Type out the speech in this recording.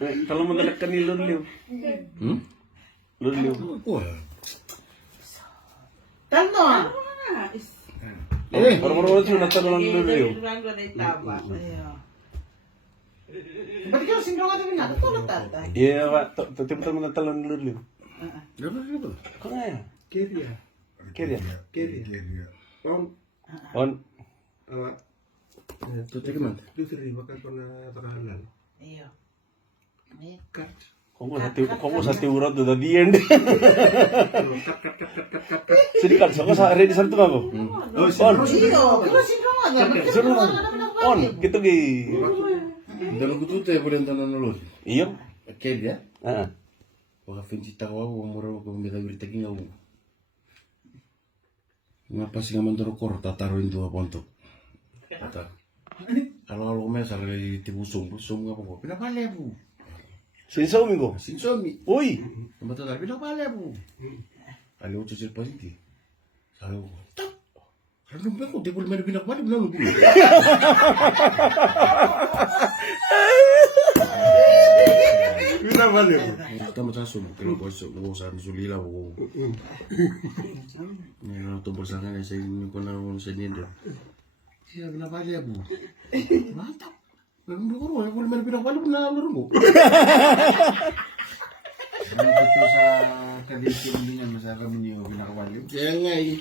Kalau mendadak ni lurliw. Lurliw. Tanto. Baru-baru itu natanong ng lurliw. Ba't ikaw sindong ato na? Tutulog tatay. Iya, Pak. Tiba-tiba natanong ng lurliw. Kenapa? Kok ya? Keria. Kiri. On. On. Awak. Tuh teman. Itu sering bakal pernah terhalal. Iyo. Cut. Kung sa tiurot do the end. Cut. Sedikit so sa ready sa tuwa ko. Oh, On. Iyo, pero sindong ato. Sino on gitu gi. Dalam kutu teh boleh tanah nulur. Iyo. Oke ya. Heeh. Wah finci tahu aku murah aku minta berita gini aku. Ngapa sih ngaman terukor tataruin dua pontok. Kata. Kalau mesal di busung ngapa kok? Kenapa le bu? Sinso mi ko. Sinsomi. Uy. Betul tapi kenapa le bu? Kalau utus positi. Kalau tak. Kalau numpang kok dia boleh main pindah balik bilang lu. Kita balik. Kita macam sum kalau bosok urusan sulila bu. Ni kalau tu bersangan saya ni kena urusan ni dia. Ya kenapa le bu? Mantap. Belum boleh main pindah balik bilang lu bu. Itu sa kadilkin din yan, masaka mo niyo pinakawalyo. Kaya nga eh.